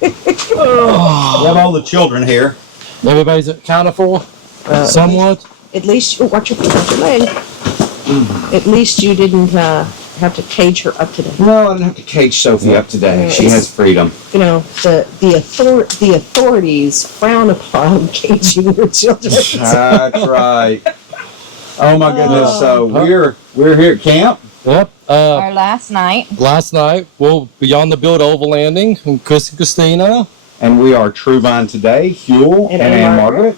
We have all the children here. Everybody's accounted for, somewhat. At least, watch your leg. At least you didn't have to cage her up today. No, I didn't have to cage Sophie up today. She has freedom. You know, the authorities frown upon caging your children. That's right. Oh my goodness! So we're here at camp. Yep. Our last night. Last night, we'll be on the build oval landing from Chris and Christina. And we are TruVine Today, Huel and Ann Margaret.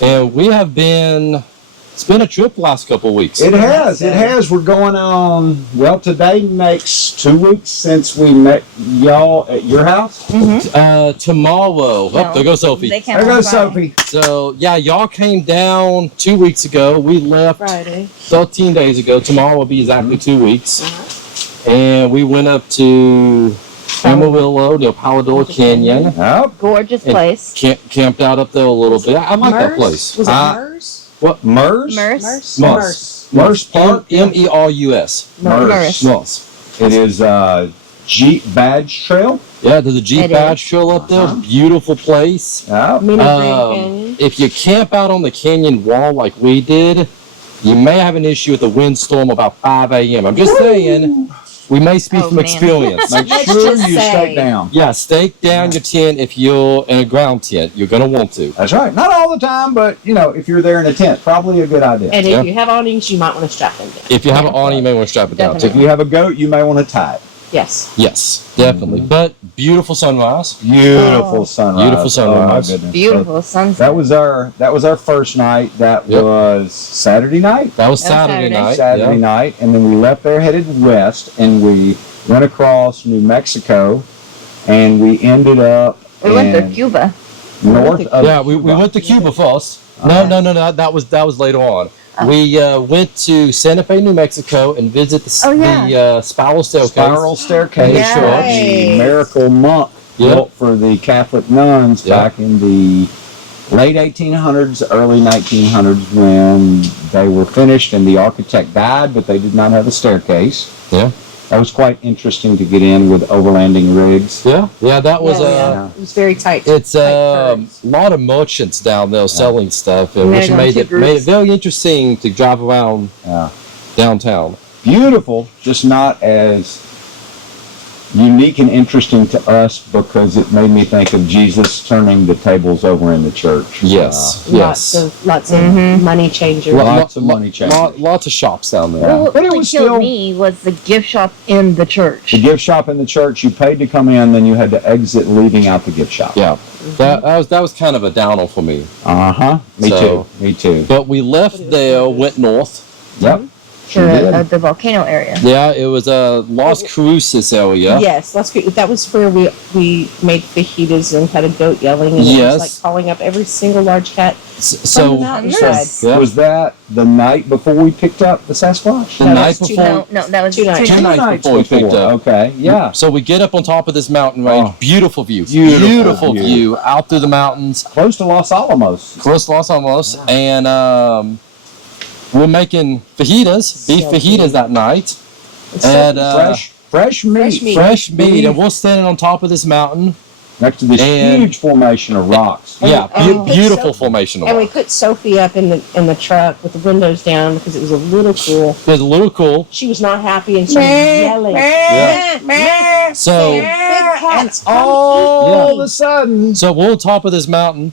And we have been, it's been a trip the last couple of weeks. It has. We're going on, well, today makes 2 weeks since we met y'all at your house. Tomorrow, there goes Sophie. There goes Sophie. So, yeah, y'all came down 2 weeks ago. We left Friday. 13 days ago. Tomorrow will be exactly 2 weeks. And we went up to Amarillo, the Palador Canyon. Oh, Gorgeous place. Camped out up there a little bit. I like that place. Was it Mers? What? Mers? Mers Park. M-E-R-U-S. Mers. It is Jeep Badge Trail. Yeah, there's a Jeep Badge Trail up there. Beautiful place. Oh. If you camp out on the canyon wall like we did, you may have an issue with the windstorm about 5 a.m. I'm just saying, we may speak from experience. Make sure you stake down. Yeah, stake down your tent if you're in a ground tent. You're going to want to. That's right. Not all the time, but, you know, if you're there in a tent, probably a good idea. And if you have awnings, you might want to strap them down. If you have an awning, you may want to strap it down. If you have a goat, you may want to tie it. Yes. Yes, definitely. But beautiful sunrise. Beautiful sunrise. Beautiful sunrise. Oh, my goodness. Beautiful sunset. That was our first night. That was Saturday night. That was Saturday night. Saturday night, and then we left there, headed west, and we went across New Mexico, and we ended up. We went to Cuba. North of we went to Cuba first. No, that was later on. We went to Santa Fe, New Mexico, and visit the Spiral Staircase. Spiral Staircase, the miracle monk built for the Catholic nuns back in the late 1800s, early 1900s, when they were finished and the architect died, but they did not have a staircase. Yeah. That was quite interesting to get in with overlanding rigs. Yeah, that was it was very tight. It's a lot of merchants down there selling stuff, which made it very interesting to drive around downtown. Beautiful, just not as unique and interesting to us because it made me think of Jesus turning the tables over in the church. Yes, Lots of money changers. Lots of money changers. Lots of shops down there. Well, what really killed me was the gift shop in the church. The gift shop in the church, you paid to come in, then you had to exit leaving out the gift shop. Yeah, that was kind of a downer for me. Me too. But we left there, went north. Yep. To the volcano area. Yeah, it was Las Cruces area. Yes, that was where we made fajitas and had a goat yelling, and it was like calling up every single large cat from the mountainside. Was that the night before we picked up the Sasquatch? The night before? No, that was 2 nights. 2 nights before we picked up. Okay, yeah. So we get up on top of this mountain range. Beautiful view. Beautiful view out through the mountains. Close to Los Alamos. And we're making fajitas, beef fajitas that night. And fresh meat. And we're standing on top of this mountain. Next to this huge formation of rocks. Beautiful formation of rocks. And we put Sophie up in the truck with the windows down because it was a little cool. It was a little cool. She was not happy and started yelling. So, big cats, all of a sudden. So we're on top of this mountain.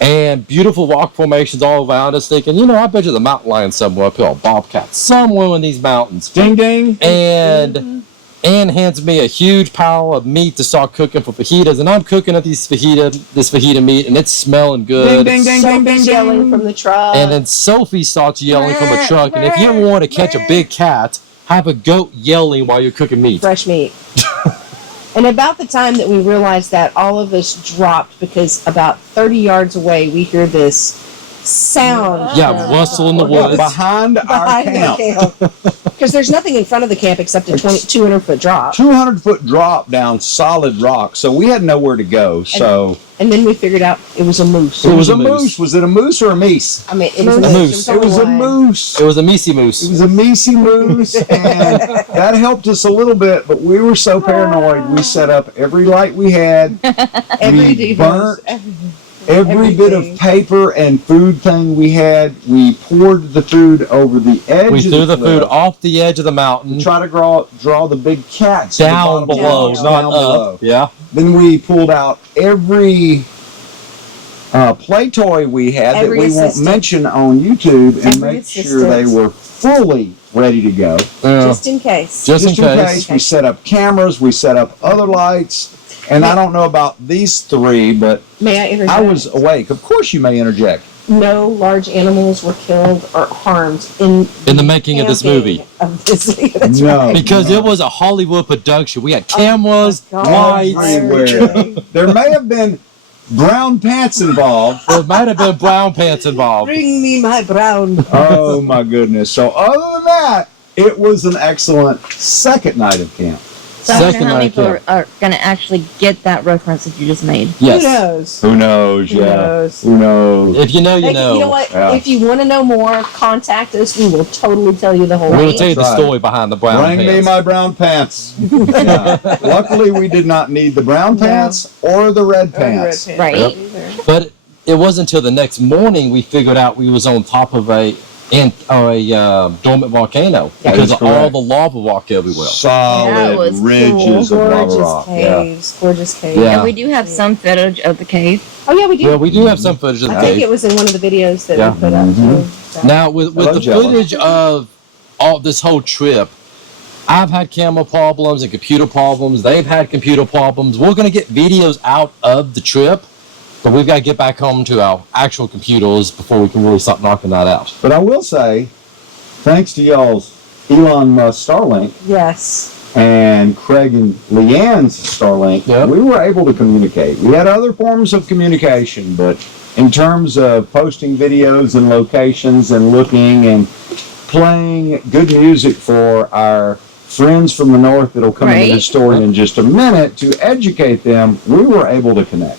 And beautiful rock formations all around us, thinking, I bet you the mountain lion somewhere up here, bobcat, somewhere in these mountains. Ding, ding. And Ann hands me a huge pile of meat to start cooking for fajitas, and I'm cooking up this fajita meat, and it's smelling good. Ding, ding, ding, ding, ding, yelling from the truck. And then Sophie starts yelling from the truck, and if you want to catch a big cat, have a goat yelling while you're cooking meat. Fresh meat. And about the time that we realized that, all of us dropped because about 30 yards away we hear this sound. Yeah, rustle in the Yeah, woods. behind our camp. Because there's nothing in front of the camp except a 200-foot drop. 200-foot drop down solid rock, so we had nowhere to go. So And then we figured out it was a moose. it was a moose. Was it a moose or a meese? I mean, it was a A moose. moose. It was a moose. It was a Misi It moose. was a meesy moose, and that helped us a little bit. But we were so paranoid, we set up every light we had. Every We device, burnt every bit everything. of paper and food thing we had. We poured the food over the edge. We of threw the food cliff. off the edge of the mountain, Try to draw the big cats to the down bottom of the below, rocks, not down up. below. Yeah. Then we pulled out every play toy we had Every that we won't assistant. mention on YouTube and Every make sure they assistant. were fully ready to go. Just in case. Just in case. We set up cameras, we set up other lights, and I don't know about these three, but May I interject? I was awake. Of course you may interject. No large animals were killed or harmed in the making of this camping movie. of this- that's No. right. Because it was a Hollywood production. We had cameras, Oh, my God. lights. Everywhere. There may have been brown pants involved. There might have been brown pants involved. Bring me my brown. Oh my goodness. So other than that, it was an excellent second night of camp. So I wonder Second how many night, people yeah. are going to actually get that reference that you just made. Yes. Who knows? Who knows? Who knows? Who knows? If you know, you Hey, know. You know what? Yeah. If you want to know more, contact us. We will totally tell you the whole We'll thing. tell you the That's right. story behind the brown Bring me pants. my brown pants. Yeah. Luckily, we did not need the brown No. pants or the red pants. Right. Yep. But it wasn't until the next morning we figured out we was on top of a dormant volcano Yeah. because That of is all correct. the lava rock everywhere. That Solid was ridges of lava Gorgeous rock. Yeah. caves. Gorgeous caves. Yeah. And we do have some footage of the cave. Oh yeah, we do. Yeah, we do have some footage of the I think cave. it was in one of the videos that Yeah. we put up. Mhm. Too, so. Now, with Hello, the Jello. footage of all this whole trip, I've had camera problems and computer problems. They've had computer problems. We're going to get videos out of the trip, but we've got to get back home to our actual computers before we can really start knocking that out. But I will say, thanks to y'all's Elon Musk Starlink Yes. and Craig and Leanne's Starlink, Yep. we were able to communicate. We had other forms of communication, but in terms of posting videos and locations and looking and playing good music for our friends from the north that'll come into the Right. story in just a minute to educate them, we were able to connect.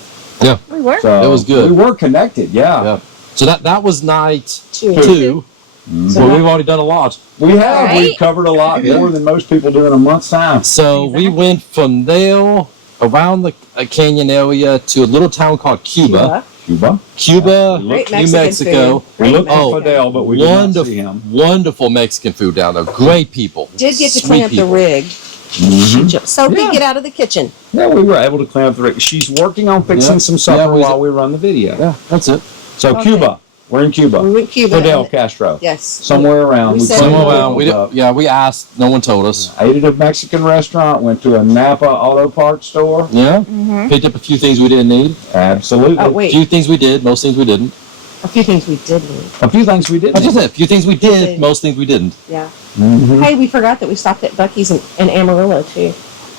We were. So It was good. We were connected, yeah. Yeah. So that was night Two. 2. Mhm. So Well, that- we've already done a lot. We have. Right? We've covered a lot more than most people do in a month's time. So we Exactly. went from there around the canyon area to a little town called Cuba. Cuba. Cuba, Great New Mexican Mexico. food. We Great looked Oh, for Mexican. Fidel, but we did not Wonderful, see him. wonderful Mexican food down there. Great people. Did get to Sweet clean up the people. rig. Mhm. So Yeah. get out of the kitchen. Yeah, we were able to clean up the rig. She's working on fixing Yeah. some supper Yeah, we- while we run the video. Yeah, that's it. So Okay. Cuba, we're in We Cuba. went Cuba. Fidel and- Castro. Yes. Somewhere around. We We said- cleaned Somewhere the around. We locals did, up. we asked. No one told us. Ate at a Mexican restaurant. Went to a Napa auto parts store. Yeah. Mm-hmm. Picked up a few things we didn't need. Absolutely. Oh A wait, few things we did. Most things we didn't. a few things we did need. A few things we did. I just said a few things we did. did. Most things we didn't. Yeah. Mhm. Hey, we forgot that we stopped at Bucky's in Amarillo too.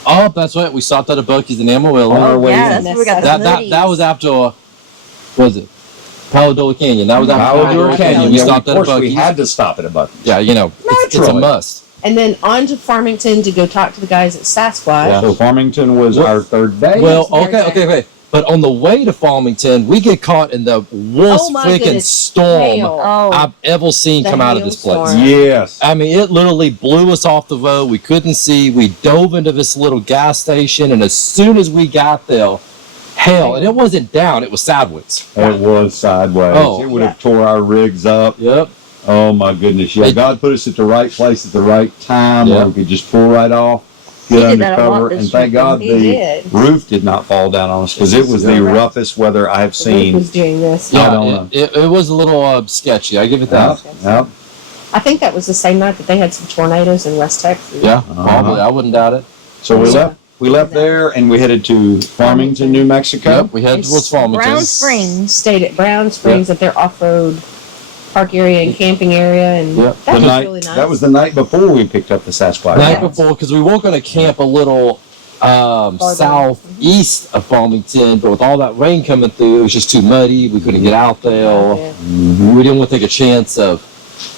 Oh, that's right. We stopped at a Buc-ee's in Amarillo. On our way Yeah, in. that's where we got the That was after. What was it? Palo Canyon. That was after Palo Duro Canyon. We Yeah, stopped of at a course, we Buc-ee's. had to stop at a Buc-ee's. Yeah, you know, it's a Naturally. must. And then on to Farmington to go talk to the guys at Sasquatch. Yeah. So Farmington was Well- our third day. Well, Very okay. But on the way to Farmington, we get caught in the worst Oh my freaking goodness. storm Hail. Oh, I've ever seen The come out of this place. hailstorm. Yes. I mean, it literally blew us off the road. We couldn't see. We dove into this little gas station, and as soon as we got there, hell, and it wasn't down, it was sideways. It was sideways. Oh. It would have tore our rigs up. Yep. Oh my goodness. Yeah, It- God put us at the right place at the right time Yeah. where we could just pull right off, He get did that a lot undercover, this and thank year. God He the did. roof did not fall down on us because it was the Right. roughest weather I have The group seen. was doing this. I Yeah, don't know. it was a little sketchy. I give it that. Yep. I think that was the same night that they had some tornadoes in West Texas. Yeah, Uh-huh. probably. I wouldn't doubt it. So we Yeah. left. We left there and we headed to Farmington, New Mexico. Yep, we head It's towards Farmington. Brown Springs. Stayed at Brown Springs at their off-road park area and camping area, and Yep. that The was night, really nice. That was the night before we picked up the Sasquatch. Night Yeah. before, because we were going to camp a little southeast of Farmington, but with all that rain coming through, it was just too muddy. We couldn't get out there. We didn't want to take a chance of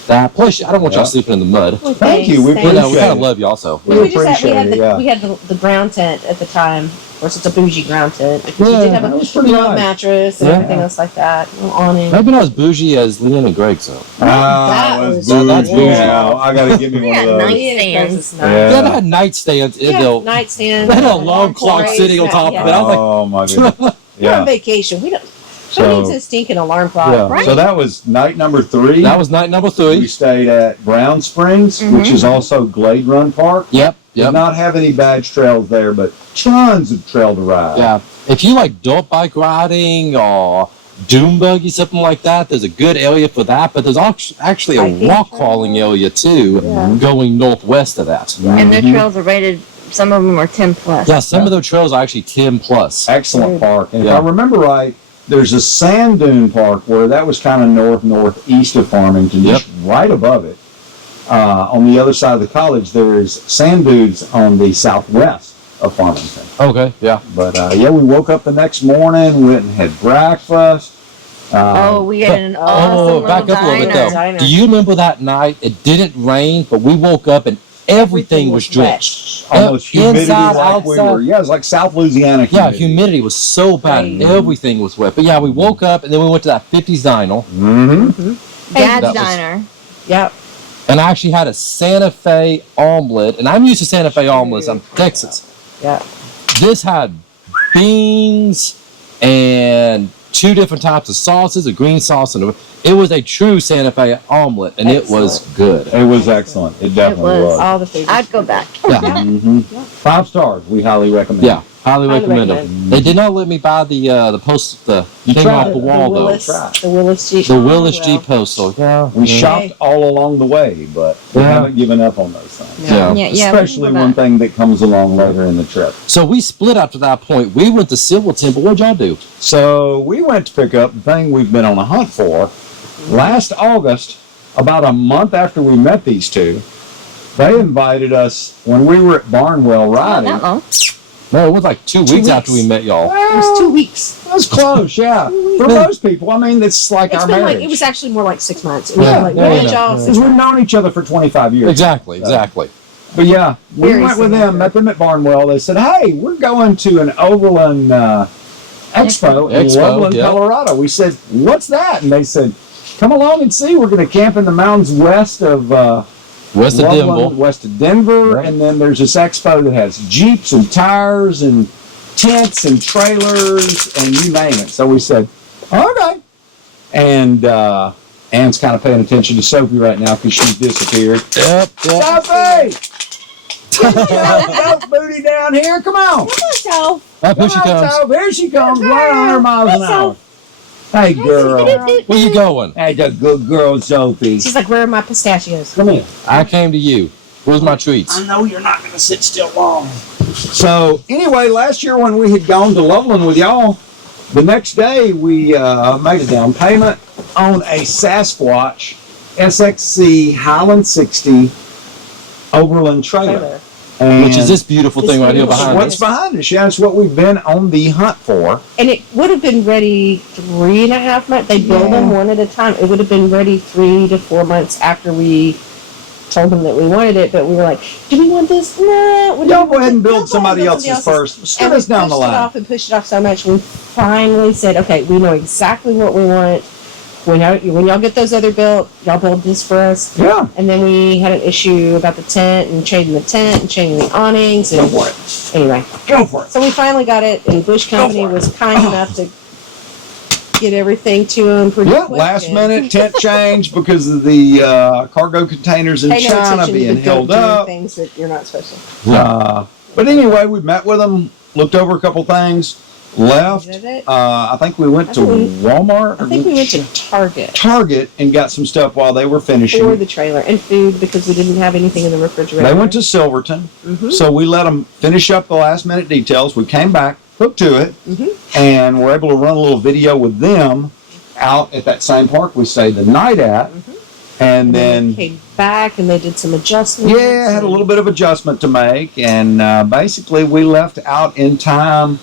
that. Plus, I don't want y'all sleeping in the mud. Well, Thank you. We thanks. We appreciate kind of it. love y'all, so. We appreciate it, yeah. We had the ground tent at the time. Of course, it's a bougie ground tent. Because Yeah, you did have that was a pretty little nice. mattress and Yeah. everything else like that. A little awning. Maybe not as bougie as Leanne and Greg, so. That was that's bougie. Now, I gotta give me one of Yeah, those. nice. Me and Craig's is Yeah. nice. Yeah, they had nightstands in Yeah, there. nightstand. They had a long clock sitting on top of it. I was like, Oh my goodness. We're on Yeah. vacation. We don't So, need to stinking alarm clock. yeah. Right. So that was night number 3. that was night number We 3. stayed at Brown Springs, which is also Glade Run Park. Yep, Did yep. not have any badge trails there, but tons of trail to ride. Yeah. If you like dirt bike riding or dune buggy, something like that, there's a good area for that. But there's actually a Hiking rock trail. crawling area too, Yeah. going northwest of that. And the Mhm. trails are rated, some of them are 10 plus. Yeah, some of those trails are actually 10 plus. Excellent park. And Yeah. if I remember right, there's a sand dune park where that was kind of northeast of Farmington, just right above it. On the other side of the college, there's sand dunes on the southwest of Farmington. Okay, yeah. But yeah, we woke up the next morning, went and had breakfast. Oh, we had an awesome Oh, little back up a little bit diner. though. Diner. Do you remember that night? It didn't rain, but we woke up and everything was drenched. Almost humidity Inside, like we outside. were. Yeah, it was like South Louisiana Yeah, humidity. humidity was so bad. Right. Everything was wet. But yeah, we woke up and then we went to that 50s diner. Mm-hmm. Dad's That was- Diner. Yep. And I actually had a Santa Fe omelet. And I'm used to Santa Fe omelets. I'm Texas. Yep. This had beans and 2 different types of sauces, a green sauce and it was a true Santa Fe omelet, and it was good. It was excellent. It definitely was. was. All the food. I'd go back. Yeah, Mm-hmm. 5 stars. We highly recommend. yeah, highly Highly recommend them. recommend. They did not let me buy the You thing tried off it. the wall though. Willis, Right. the Willis Jeep. The Willis Oh, G well. postal. Yeah, We yeah. shopped all along the way, but we Yeah. haven't given up on those things. Yeah. Especially one thing that comes along later in the trip. So we split after that point. We went to Silverton, but what'd y'all do? So we went to pick up the thing we've been on a hunt for. Last August, about a month after we met these two, they invited us when we were at Barnwell Not riding. that long. No, it was like 2 weeks after we met y'all. It was 2 weeks. That's close, yeah. For most people, I mean, it's like It's our been marriage. like, it was actually more like 6 months. It was Yeah, like, yeah, we yeah, met y'all yeah. 6 Because we've months. known each other for 25 years. Exactly, exactly. But yeah, we Very went with similar. them, met them at Barnwell. They said, hey, we're going to an Overland Expo in Expo, Loveland, yeah. Colorado. We said, what's that? And they said, come along and see. We're going to camp in the mountains west of West of Loveland, Denver. west of Denver. Right. And then there's this expo that has Jeeps and tires and tents and trailers and you name it. So we said, okay. And Ann's kind of paying attention to Sophie right now because she's disappeared. Yep, yep. Sophie! Goat booty down here. Come on. So, Up, here she Come on, comes. Soph. Here she comes. Right 100 miles an hour. Hey, girl. Where you going? Hey, the good girl, Sophie. she's like, where are my pistachios? Come here. I came to you. Where's my treats? I know you're not going to sit still long. So, anyway, last year when we had gone to Loveland with y'all, the next day we made a down payment on a Sasquatch SXC Highland 60 Overland trailer. Which is this beautiful thing right here behind What's us? behind us? Yeah, it's what we've been on the hunt for. And it would have been ready 3.5 months. They build them one at a time. It would have been ready 3 to 4 months after we told them that we wanted it. But we were like, do we want this? Nah. Y'all go ahead and build somebody else's first. Skip And we us down the pushed it line. off and pushed it off so much. We finally said, okay, we know exactly what we want. When y'all get those other built, y'all build this for us. Yeah. And then we had an issue about the tent and changing the tent and changing the awnings. Go And for it. anyway, Go for it. so we finally got it, and Bush Company was kind enough to get everything to them pretty Yeah, quick. last and minute tent change because of the cargo containers in pay no China attention to being the held doing up. things that you're not supposed to. But anyway, we met with them, looked over a couple things, left. Is that it? I think we went to I think Walmart I or think we went to Target Target and got some stuff while they were finishing. for the trailer and food because we didn't have anything in the refrigerator. They went to Silverton, so we let them finish up the last minute details. We came back, hooked to it, and were able to run a little video with them out at that same park we stayed the night at. And they then, came back and they did some adjustments. yeah, had a little bit of adjustment to make. And basically, we left out in time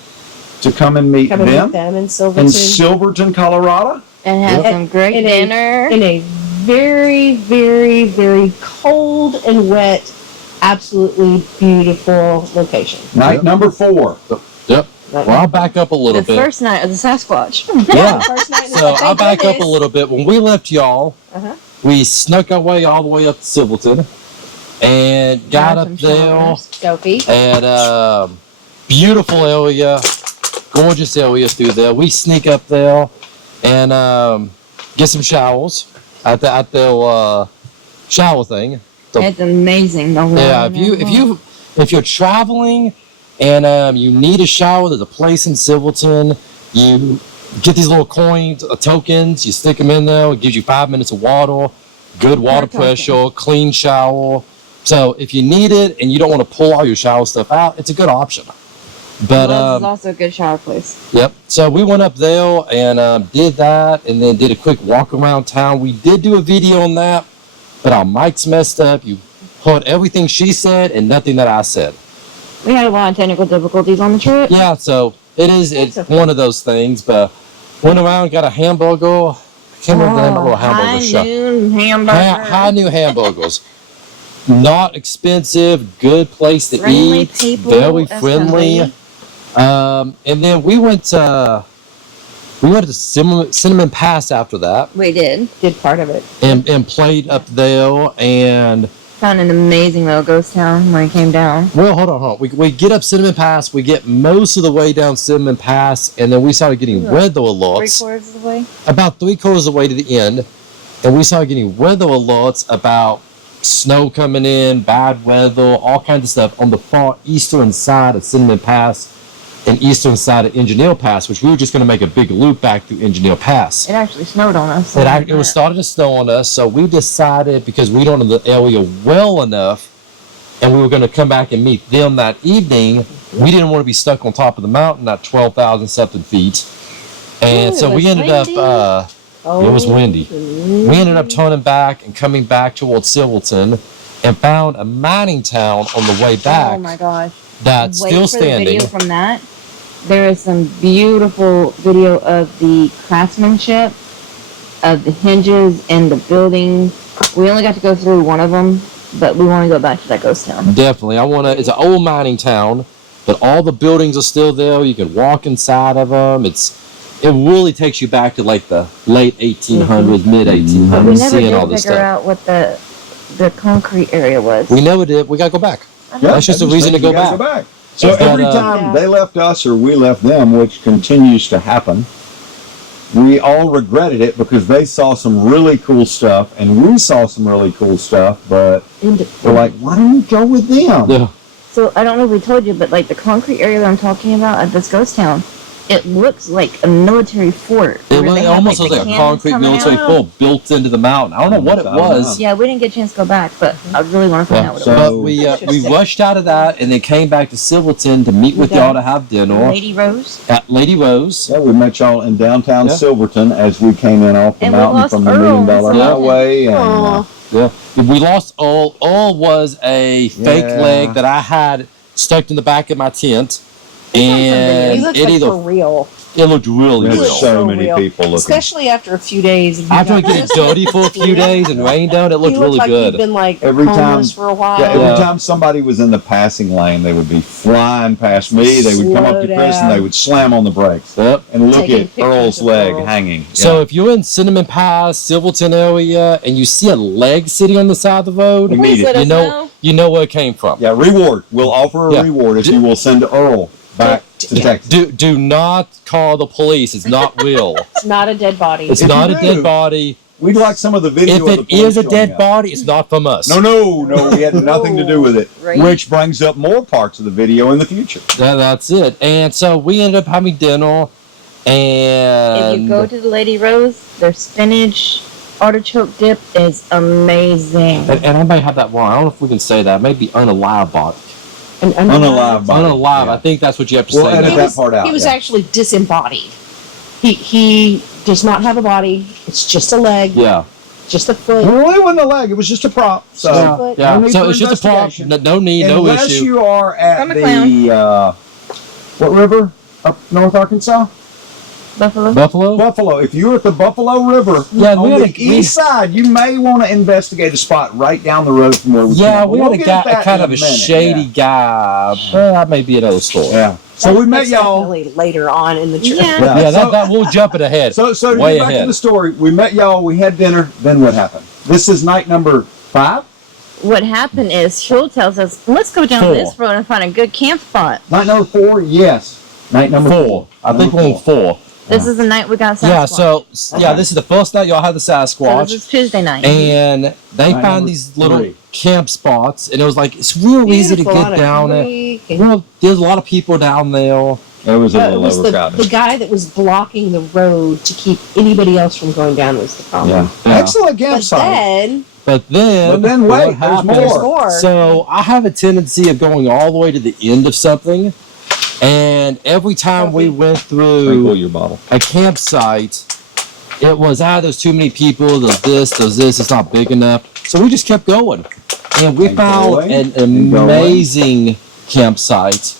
to come and meet Come and them meet them in in Silverton. Silverton, Colorado. And had some great in dinner. In a very, very, very cold and wet, absolutely beautiful location. Night number 4. Yep. Well, I'll back up a little The bit. first night of the Sasquatch. Yeah. First night in So the- I'll back up a Thank little bit. When we left y'all, Uh-huh. we snuck our way all the way up to Silverton and got Had up some there showers. Sophie. and beautiful area, gorgeous areas through there. We sneak up there and get some showers at the shower thing. It's amazing. The Yeah, water. if you're traveling and you need a shower, there's a place in Silverton. You get these little coins, tokens. You stick them in there. It gives you 5 minutes of water, good water token. pressure, clean shower. So if you need it and you don't want to pull all your shower stuff out, it's a good option. But Love's is also a good shower place. yep. So we went up there and did that, and then did a quick walk around town. We did do a video on that, but our mic's messed up. You heard everything she said and nothing that I said. We had a lot of technical difficulties on the trip. Yeah, so it's okay. one of those things. But went around, got a hamburger. I can't remember the name of the little hamburger High shop. noon hamburger. High new hamburgers. Not expensive, good place to Friendly eat, people, very that's friendly. friendly. And then we went to Cinnamon Pass after that, We did. Did part of it. and played up there. And Found an amazing little ghost town when we came down. well, hold on. We get up Cinnamon Pass. We get most of the way down Cinnamon Pass, and then we started getting weather alerts. 3/4 of the way. About 3/4 of the way to the end, and we started getting weather alerts about snow coming in, bad weather, all kinds of stuff on the far eastern side of Cinnamon Pass and eastern side of Engineer Pass, which we were just going to make a big loop back through Engineer Pass. It actually snowed on us. It was starting to snow on us, so we decided, because we don't know the area well enough, and we were going to come back and meet them that evening, we didn't want to be stuck on top of the mountain at 12,000 something feet. And Ooh, so it we was ended windy. up, it was windy. We ended up turning back and coming back towards Silverton and found a mining town on the way back Oh my gosh. that's Wait still for the standing. video from that. There is some beautiful video of the craftsmanship, of the hinges and the building. We only got to go through one of them, but we want to go back to that ghost town. Definitely. It's an old mining town, but all the buildings are still there. You can walk inside of them. It really takes you back to like the late 1800s, mid But we 1800s, never seeing all did this figure stuff. out what the concrete area was. We never did. We got to go back. Yeah, That's just a reason to go back. So But, every time they left us or we left them, which continues to happen, we all regretted it because they saw some really cool stuff and we saw some really cool stuff, but we're like, why don't we go with them? Yeah. So I don't know if we told you, but like the concrete area that I'm talking about at this ghost town, it looks like a military fort. It where they have, almost the looks like a cannons concrete coming military out. fort built into the mountain. I don't know what it I don't was. know. Yeah, we didn't get a chance to go back, but I really want to find Yeah, out what so- it was. But we Interesting. rushed out of that and then came back to Silverton to meet with Okay. y'all to have dinner Lady Rose. at Lady Rose. Yeah, we met y'all in downtown Yeah. Silverton as we came in off the And we mountain lost from the Earl $1 Million in Silverton. Highway. And, Aw. Yeah, we lost Earl. Earl was a fake Yeah. leg that I had stuck in the back of my tent, He and looks it like either for real. it looked really we had He real. looks so so many real. people looking. Especially after a few days. and After you we got get it this- dirty for a few days and rained out, it looked He really like good. He'd been like Every time- homeless for a while. Yeah, every Yeah. time somebody was in the passing lane, they would be flying past me. They would come up to Slow Chris and down. they would slam on the brakes Yep. and look Taking at pictures Earl's of leg Earl. hanging. So if you're in Cinnamon Pass, Silverton area, and you see a leg sitting on the side of the road, We Please need let it. us know. you know where it came from. Yeah, reward. We'll offer a Yeah. reward if you will send Earl back to Yeah. Texas. Do not call the police. It's not real. It's not a dead body. It's If not you a do, dead body. We'd like some of the video If of the it police is a showing dead up. body, it's not from us. No, we had nothing to do with it. Right. Which brings up more parts of the video in the future. That's it. And so we ended up having dinner, and If you go to the Lady Rose, their spinach artichoke dip is amazing. and I may have that wrong. I don't know if we can say that. Maybe unalive body. An Unalive body. Unalive. Yeah. I think that's what you have to We'll say. edit now. that part out, He was yeah. actually disembodied. He does not have a body. It's just a leg. Yeah. just a foot. Well, it wasn't a leg. It was just a prop. So Yeah. Yeah. No need So for it's just a prop. investigation. No need, no unless issue. you are at I'm a the what river up North Arkansas? Buffalo. Buffalo? If you're at the Buffalo River Yeah, we on had the east side, you may want to investigate a spot right down the road from where we Yeah, camped. we But had we'll a get guy, at that kind in of a minute, shady guy. Well, that may be another story. Yeah. So we met That's y'all. definitely later on in the trip. Yeah. Yeah, So- that we'll jump it ahead. So to Way get back ahead. to the story, we met y'all, we had dinner, then what happened? This is night number 5? What happened is Shul tells us, let's go down 4. this road and find a good camp spot. Night number 4? Yes. Night number 4. I think we're on 4. This is the night we got Sasquatch. Yeah, so Okay. this is the first night y'all had the So Sasquatch. this is Tuesday night. And they Night found number these little 3. camp spots, and it was like it's real easy to Beautiful on get a down it. creek and- Well, there's a lot of people down there. It was a But it little was overcrowded. the guy that was blocking the road to keep anybody else from going down was the problem. Yeah. Yeah. Excellent But campsite. then But then wait, what there's happens- more. more. So I have a tendency of going all the way to the end of something, and every time we went Sprinkle through your bottle. a campsite, it was there's too many people, there's this, it's not big enough. So we just kept going. And we And found going, an and going. amazing campsite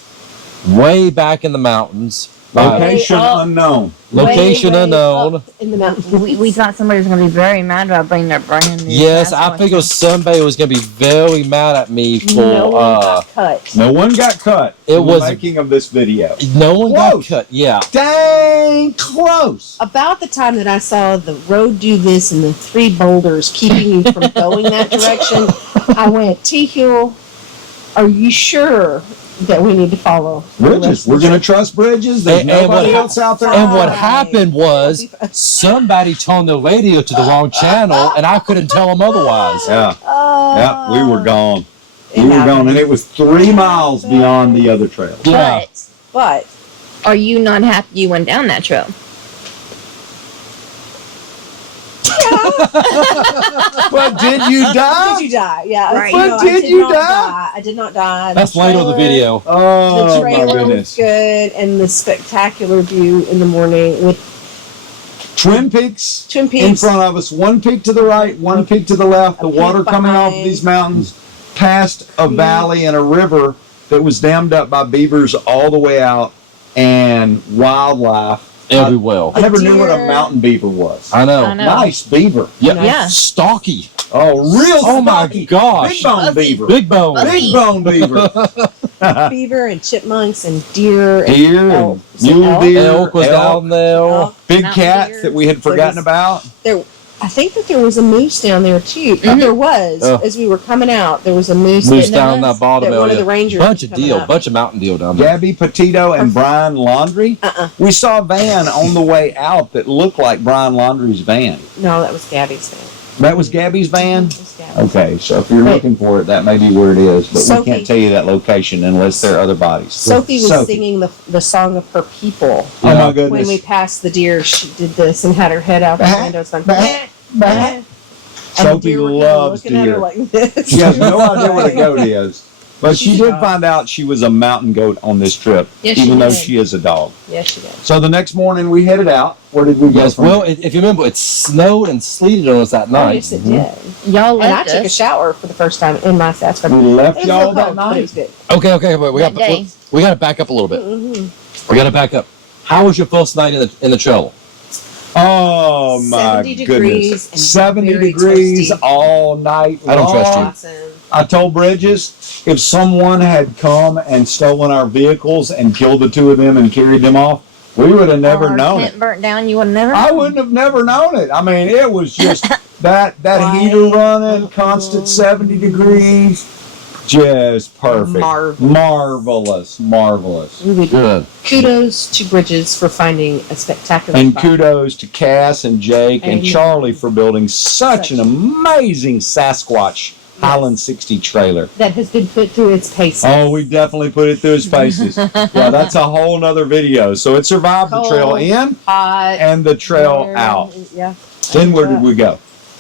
way back in the mountains. Location up. unknown. Location way unknown. up in the mountains. we thought somebody was going to be very mad about bringing their brand new Yes, I Sasquatch figured in. somebody was going to be very mad at me for no one got cut. No one got cut. It in the was- making of this video. no one got Close. cut. Yeah. Dang close. About the time that I saw the road do this and the 3 boulders keeping you from going that direction, I went, T-Hill, are you sure that we need to follow the Bridges. rest We're of the going to trust Bridges. There's And nobody what- else out there. And what Right. happened was somebody turned the radio to the wrong channel, and I couldn't tell them otherwise. Yeah. Yeah. We were gone. It We were happened. gone. And it was 3 miles beyond the other trail. Yeah. But Are you not happy you went down that trail? But did you die? did you die? Yeah. Right. No, But I did did you not die? I did not die. That's later on the video. The Oh, my trailer was goodness. good, and the spectacular view in the morning with Twin Peaks Twin in Peaks. front of us. One peak to the right, one peak to the left. The A peak water coming off of behind. these mountains past a valley and a river that was dammed up by beavers all the way out, and wildlife. Everywhere. I never knew what a deer. mountain beaver was. I know. I know. Nice beaver. Yeah. Yeah. Stocky. Oh, real Oh my stocky. gosh. Big bone beaver. Big bone. Big bone beaver. beaver and chipmunks and deer and Deer and elk. mule Elk? deer. Elk was down there. elk. Big Mountain cats deer. that we had forgotten was- about. There, I think that there was a moose down there too. Mhm. There was Oh. as we were coming out. There was a moose. Moose that- down that bottom that one of area. the rangers Bunch was of coming deal. up. Bunch of mountain deal down there. Gabby Petito and Brian Laundrie. We saw a van on the way out that looked like Brian Laundrie's van. No, that was Gabby's van. That was Gabby's van? That was Gabby's. Okay, so if you're Wait. looking for it, that may be where it is, but we Sophie. can't tell you that location unless there are other bodies. Sophie was Sophie. singing the song of her people. Oh my When goodness. we passed the deer, she did this and had her head out the Bah, window. It's going, bah, bah. And the Sophie deer were kinda loves looking at her deer. like this. She has no idea what a goat is. But she She's did a dog. find out she was a mountain goat on this trip, Yes, she even though did. she is a dog. Yes, she did. So the next morning we headed out. Where did we go Yes. from? Well, if you remember, it snowed and sleeted on us that Oh, night. yes, it did. Y'all And I left took a us. shower for the first time in my Sasquatch. we left It was y'all so that cold, but it night. was good. Okay, but we got That day. we got to back up a little bit. Mm-hmm. We got to back up. How was your first night in the trail? Oh my 70 degrees goodness. and 70 very degrees toasty. all night I don't trust you. long. Awesome. I told Bridges if someone had come and stolen our vehicles and killed the 2 of them and carried them off, we would have never Our known tent it. burnt down. You would have never. I wouldn't have never known it. I mean, it was just that Right. heater running, constant 70 degrees, just perfect. Marvelous. We would Good. kudos to Bridges for finding a spectacular And spot. kudos to Cass and Jake and Amen. Charlie for building such an amazing Sasquatch Highland 60 trailer. that has been put through its paces. Oh, we definitely put it through its paces. Yeah, that's a whole nother video. So it survived the trail Cold. in Hot. and the trail there, out. Yeah. Then where did we go?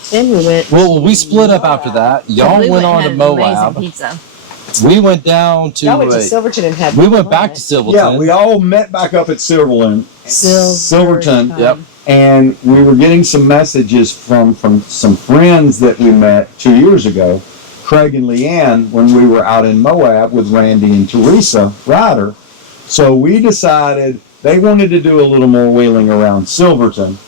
Then we went. Well, we split up after that. Y'all We went on and to had an amazing Moab. Pizsa. we went down to. Y'all went to Silverton and had. We went back to Silverton. Yeah, we all met back up at Silverton. Silverton. Yep. And we were getting some messages from some friends that we met 2 years ago, Craig and Leanne, when we were out in Moab with Randy and Teresa Ryder. So we decided they wanted to do a little more wheeling around Silverton.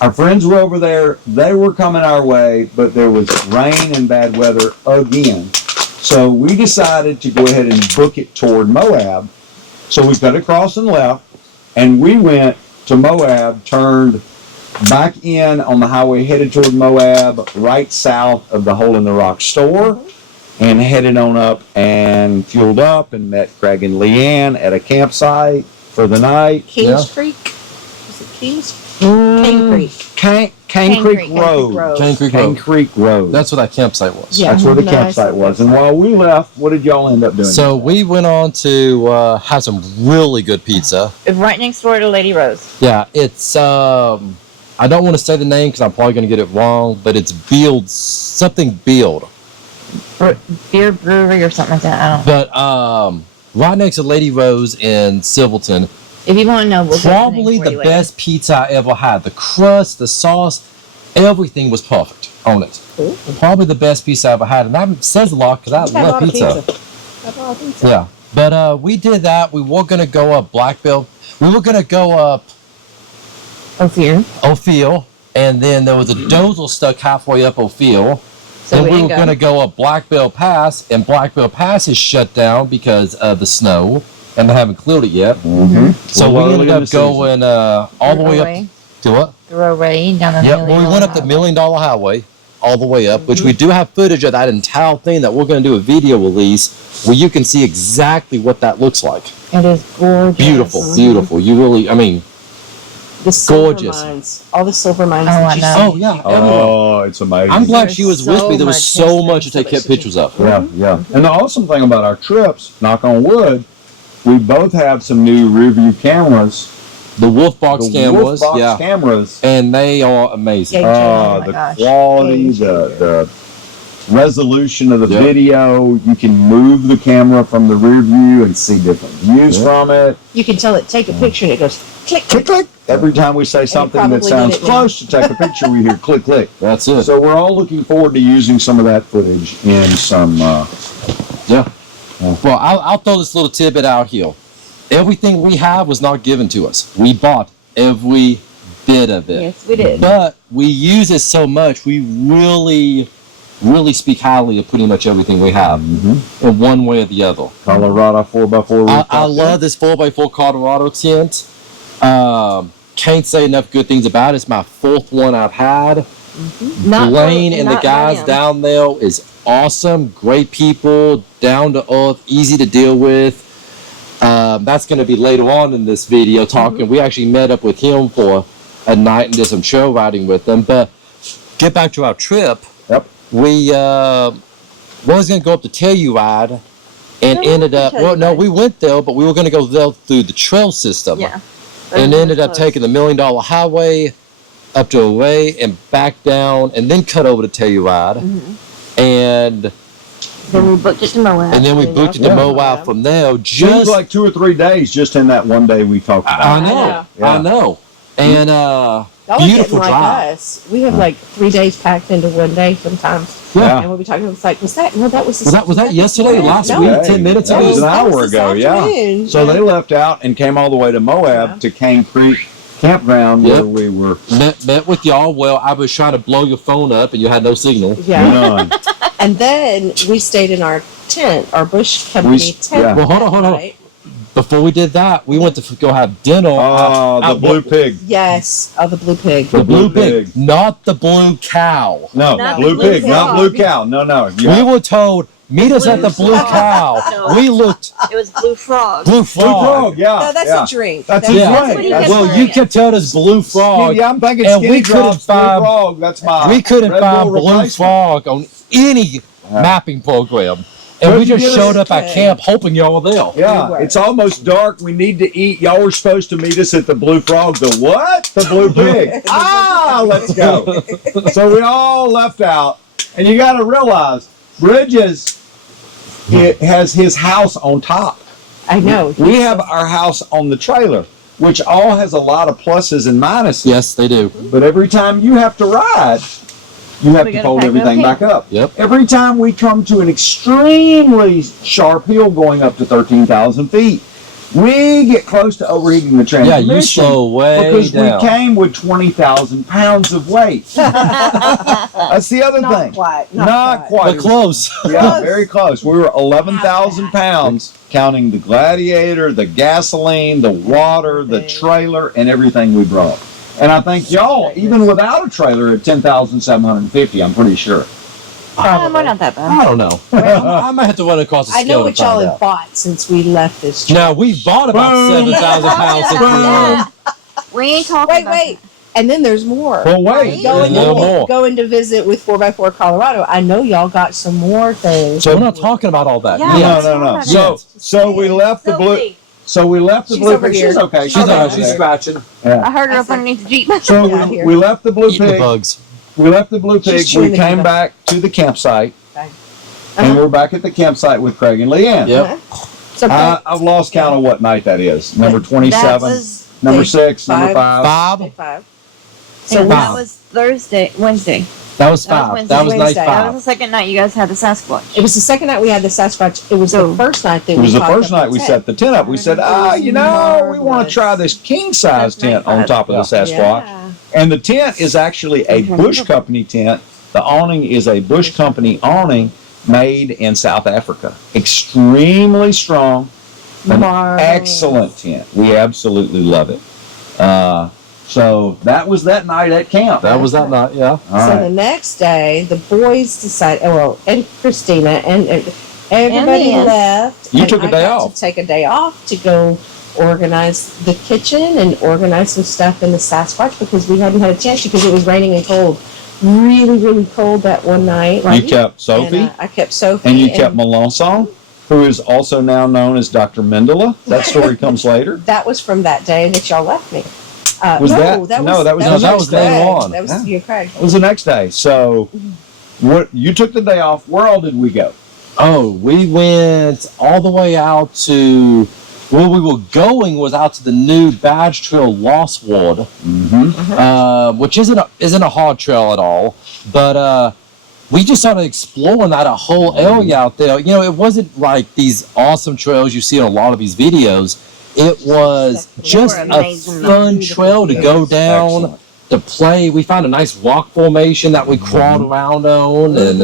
Our friends were over there. They were coming our way, but there was rain and bad weather again. So we decided to go ahead and book it toward Moab. So we cut across and left, and we went to Moab, turned back in on the highway, headed toward Moab, right south of the Hole in the Rock store, and headed on up and fueled up and met Craig and Leanne at a campsite for the night. Kings Creek. Is it Kings? Cane Creek. Cane Creek Road. Cane Creek Road. That's what that campsite was. Yeah. That's where the Nice. campsite was. And while we left, what did y'all end up doing? So we went on to have some really good pizza. Right next door to Lady Rose. Yeah, it's I don't want to say the name because I'm probably going to get it wrong, but it's Beard something Beard. Beer brewery or something like that. I don't know. But right next to Lady Rose in Silverton, If you want to know, we'll probably the best pizza I ever had. The crust, the sauce, everything was perfect on it. Ooh. Probably the best pizza I ever had, and that says a lot because I love pizza. Had a lot of pizza. Yeah, but we did that. We were gonna go up Black Belt. We were gonna go up Ophir, and then there was a dozel stuck halfway up Ophir. So Then we were go. going to go up Black Belt Pass, and Black Belt Pass is shut down because of the snow, and they haven't cleared it yet. Mm-hmm. So we ended up going all the way up to what? Throw Ray down the Yep, well, we went up the $1 Million Highway all the way up, which we do have footage of that entire thing that we're going to do a video release where you can see exactly what that looks like. It is gorgeous. Beautiful, beautiful. You really, I mean, The silver gorgeous. mines. All the silver mines. Oh, that I you know. see. Oh, yeah. Oh, it's amazing. I'm glad There's she was with so me. There was much so history, much to so take much to pictures of. Yeah, yeah. And the awesome thing about our trips, knock on wood, we both have some new rear view cameras. The Wolf Box The cameras, Wolf Box yeah. cameras. And they are amazing. Game changer. my The gosh. quality, Game the resolution of the Yep. video. You can move the camera from the rear view and see different views Yep. from it. You can tell it take a picture and it goes click. Click, click. Every time we say something that probably sounds did it now. close to take a picture, we hear click, click. That's it. So we're all looking forward to using some of that footage in some. Yeah. Well, I'll throw this little tidbit out here. Everything we have was not given to us. We bought every bit of it. Yes, we did. But we use it so much, we really speak highly of pretty much everything we have in one way or the other. Colorado 4x4. I love this 4x4 Colorado tent. Can't say enough good things about it. It's my fourth one I've had. Not Blaine for- and the not guys them. down there is awesome. Great people, down to earth, easy to deal with. That's going to be later on in this video talking. We actually met up with him for a night and did some show riding with them. But get back to our trip. Yep. We was going to go up to Telluride and No, ended up, well, no, Telluride. we went there, but we were going to go there through the trail system. Yeah. And ended up taking the $1 Million Highway up to Array and back down and then cut over to Telluride. And Then we booked it to Moab. and then we Yeah. booked it to Yeah. Moab from there. Seems Just like 2 or 3 days just in that one day we talked about. I know, Yeah. I know. And Y'all are beautiful getting like drive. us. We have like 3 days packed into one day sometimes. Yeah. And we'll be talking, it's like, was that? No, that was Was that yesterday? Last No, week? Hey, 10 minutes that ago? was an that hour was this ago, yeah. afternoon. So they left out and came all the way to Moab Yeah. to Cane Creek Campground Yep. where we were Met with y'all. Well, I was trying to blow your phone up and you had no signal. Yeah. none. And then we stayed in our tent, our bush company tent. yeah. Well, hold on, hold on. night. Before we did that, we went to go have dinner. Oh, the out- blue pig. Yes. Oh, the blue pig. The blue Blue pig, not the blue cow. No, Not blue blue pig, not frog. blue cow. No, no. We Yeah. were told, meet us at the blue frog. cow. No. We looked, It was Blue Frog. blue Blue frog. frog, yeah. No, that's yeah. a drink. That's Yeah. his what drink. he That's kept Well, saying. you kept telling us blue frog. Yeah, I'm thinking And skinny we couldn't drops, blue find- frog. That's my We couldn't Red find Bull blue replacement. frog on any mapping program. And Where'd we you just get us? showed up at Okay. camp hoping y'all were there. Yeah, We were. it's almost dark. We need to eat. Y'all were supposed to meet us at the Blue Frog. The what? The Blue Pig. Let's go. So we all left out. And you got to realize, Bridges it has his house on top. I know. We have our house on the trailer, which all has a lot of pluses and minuses. Yes, they do. But every time you have to ride, you have We to gotta fold pack everything up back up. Yep. Every time we come to an extremely sharp hill going up to 13,000 feet, we get close to overheating the Yeah, transmission. you slow way because down. we came with 20,000 pounds of weight. That's the other Not thing. quite. Not quite. But close. Yeah, very close. We were 11,000 pounds, counting the Gladiator, the gasoline, the water, the trailer, and everything we brought. And I think y'all, even without a trailer, at 10,750, I'm pretty sure. We're not that bad. I don't know. I might have to run across the I scale know what to find y'all have out. bought since we left this trip. Now, we've bought about Boom. 7,000 pounds since we left. We ain't talking Wait, about wait. And then there's more. Well, wait. Going There's to, more. going to visit with 4x4 Colorado. I know y'all got some more things. So we're not talking about all that. Yeah. yet. No. So we left the blue. So we left the She's blue over pig. here. She's okay. She's all right. okay. She's scratching. I heard her I up see. underneath the Jeep. So Yeah, here. we left the blue Eating the pig. bugs. We left the blue pig. She's chewing We the came gum. back to the campsite, Okay. and Uh-huh. we're back at the campsite with Craig and Leanne. Yep. So I've lost count of what night that is. Number 27, That was number day 6, number 5. Five. 5. so Five. that was Wednesday. That was That was five. Wednesday. That was night Wednesday. That was five. the second night you guys had the Sasquatch. It was the second night we had the Sasquatch. It was So- the first night that It was we the talked first about night we tent. set the tent up. We said, we want to try this king size That's night tent on five. top of the Sasquatch. Yeah. And the tent is actually a Bush Company tent. The awning is a Bush Company awning made in South Africa. Extremely strong. An Marvelous. excellent tent. We absolutely love it. So that was that night at camp. That was that night, yeah. All So right. the next day, the boys decided, and Christina and everybody Leanne. left. You and took a I day got off. to take a day off to go organize the kitchen and organize some stuff in the Sasquatch because we hadn't had a chance because it was raining and cold. Really, really cold that one night. You kept Sophie, And, I kept Sophie. and you kept Melanson, who is also now known as Dr. Mendela. That story comes later. That was from that day that y'all left me. Was no, that- that no, was that was later Craig. on. That was Yeah. you, Craig. It was the next day. So what you took the day off. Where all did we go? Oh, we went all the way out to where we were going was out to the new Badge Trail Lost Ward, which isn't a hard trail at all, but we just started exploring that whole area out there. You know, it wasn't like these awesome trails you see in a lot of these videos. It was just were a amazing. fun trail to go down, Excellent. to play. We found a nice rock formation that we crawled around on, and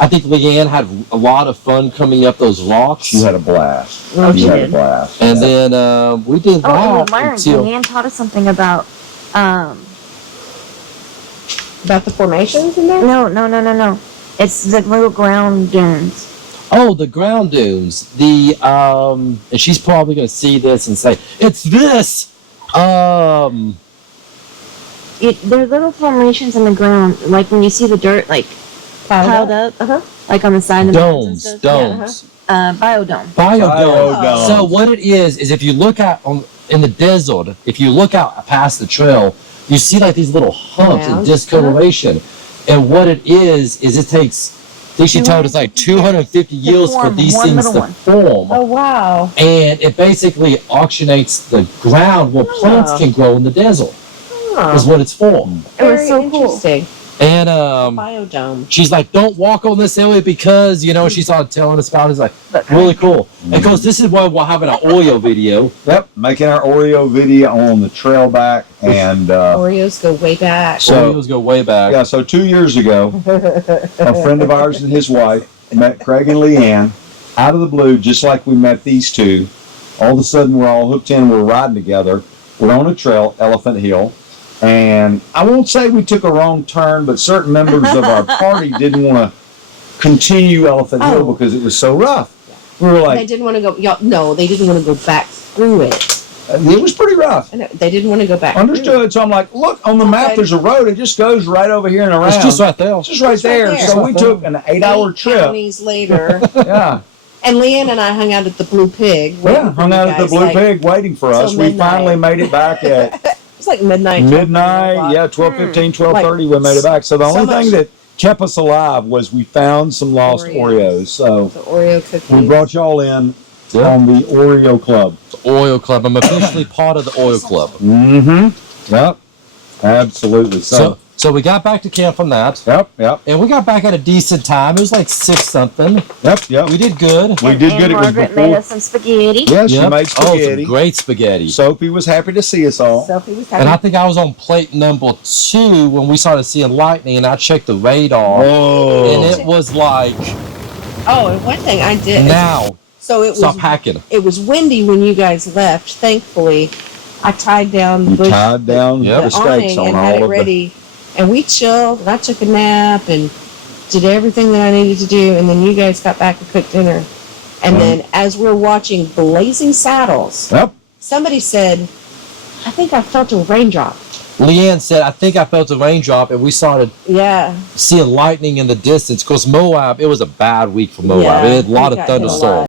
I think Leanne had a lot of fun coming up those rocks. She had a blast. Oh, She she had a did. blast. And then we did Oh, that well, Myron, until Leanne taught us something about, About the formations in there? no. It's the little ground dunes. the ground dunes. The and she's probably gonna see this and say, "It's this." They're little formations in the ground, like when you see the dirt, like piled up, Uh-huh. like on the side of the mountains Domes, and stuff. domes, Biodome. biodome. Biodome. So what it is if you look out in the desert, if you look out past the trail, you see like these little humps and Mounds. discoloration. And what it is it takes. I think she told us like 250 years for form these one things little to one. form. Oh, wow. And it basically oxygenates the ground where plants Oh. can grow in the desert. Huh. Is what it's for. It was Very so cool. interesting. And Biodome. she's like, "Don't walk on this area because she started telling us about it. It's like really cool." And of course, this is why we're having an Oreo video. Yep, making our Oreo video on the trail back, and Oreos go way back. So- Oreos go way back. yeah. So 2 years ago, a friend of ours and his wife met Craig and Leanne out of the blue, just like we met these two. All of a sudden, we're all hooked in. We're riding together. We're on a trail, Elephant Hill. And I won't say we took a wrong turn, but certain members of our party didn't want to continue Elephant Hill Oh. because it was so rough. We were They like, didn't want to go. No, they didn't want to go back through it. it was pretty rough. I know, they didn't want to go back. Understood. So I'm like, look, on the map, Okay. there's a road. It just goes right over here and around. It's just right there. It's just right It's right there. there. So we took an 8-hour trip. Counties later, Yeah. and Leanne and I hung out at the Blue Pig. waiting Yeah. for Hung you out at the guys, Blue like, Pig waiting for us. till We midnight. finally made it back at It's like midnight. midnight. Yeah, 12:15, 12:30, we made it back. So the So only much- thing that kept us alive was we found some lost Oreos. So The Oreo cookies. we brought y'all in Yeah. on the Oreo Club. The Oil Club. I'm officially part of the Oil Club. Mm-hmm. Yep. Absolutely. So we got back to camp from that. Yep. And we got back at a decent time. It was like 6 something. Yep. We did good. We did good. It was Margaret made before. us some spaghetti. Yes, she Yep. made Oh, spaghetti. some great spaghetti. Sophie was happy to see us all. Sophie was And I happy. think I was on plate number 2 when we started seeing lightning, and I checked the radar, Oh. and it was like, Oh, and one thing I did. now, So it stop was. hacking. It was windy when you guys left. Thankfully, I tied down You bush, tied down Yep. the the stakes awning on and had all it of ready. And we chilled. And I took a nap and did everything that I needed to do. And then you guys got back and cooked dinner. And then as we're watching Blazing Saddles, the. Yep. somebody said, "I think I felt a raindrop." Leanne said, I think I felt a raindrop, and we started Yeah. seeing lightning in the distance. Because Moab, it was a bad week for Moab. Yeah, It had a lot we of got hit a lot. thunderstorms.